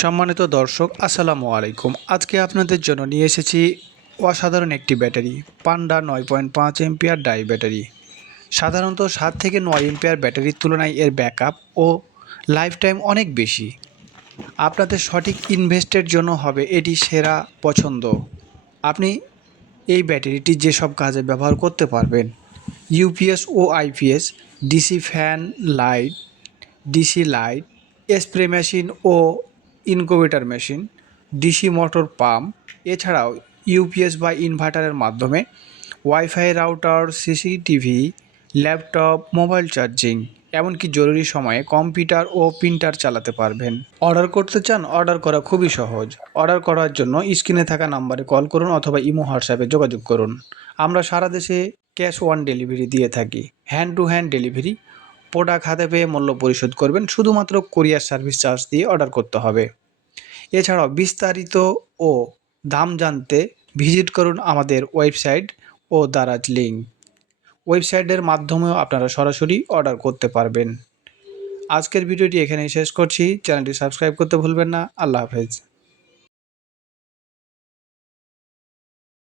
সম্মানিত দর্শক, আসসালামু আলাইকুম। আজকে আপনাদের জন্য নিয়ে এসেছি অসাধারণ একটি ব্যাটারি, পান্ডা নয় পয়েন্ট পাঁচ এমপিয়ার ডাই ব্যাটারি। সাধারণত সাত থেকে নয় এমপিয়ার ব্যাটারির তুলনায় এর ব্যাকআপ ও লাইফ টাইম অনেক বেশি। আপনাদের সঠিক ইনভেস্টের জন্য হবে এটি সেরা পছন্দ। আপনি এই ব্যাটারিটি যেসব কাজে ব্যবহার করতে পারবেন, ইউপিএস ও IPS, DC fan, light, DC light, spray machine ও incubator machine DC motor pump এছাড়াও ইউপিএস বা ইনভার্টারের মাধ্যমে WiFi router CCTV laptop mobile charging এমনকি জরুরি সময়ে কম্পিউটার ও প্রিন্টার চালাতে পারবেন। অর্ডার করতে চান অর্ডার করা খুবই সহজ। অর্ডার করার জন্য স্ক্রিনে থাকা নাম্বারে কল করুন অথবা ইমো হোয়াটসঅ্যাপে যোগাযোগ করুন। আমরা সারা দেশে ক্যাশ অন ডেলিভারি দিয়ে থাকি। Hand to hand delivery product হাতে পেয়ে মূল্য পরিশোধ করবেন, শুধুমাত্র কোরিয়ার সার্ভিস চার্জ দিয়ে অর্ডার করতে হবে। এছাড়াও বিস্তারিত ও দাম জানতে ভিজিট করুন আমাদের ওয়েবসাইট ও দারাজ লিঙ্ক। ওয়েবসাইটের মাধ্যমেও আপনারা সরাসরি অর্ডার করতে পারবেন। আজকের ভিডিওটি এখানেই শেষ করছি। চ্যানেলটি সাবস্ক্রাইব করতে ভুলবেন না। আল্লাহ হাফেজ।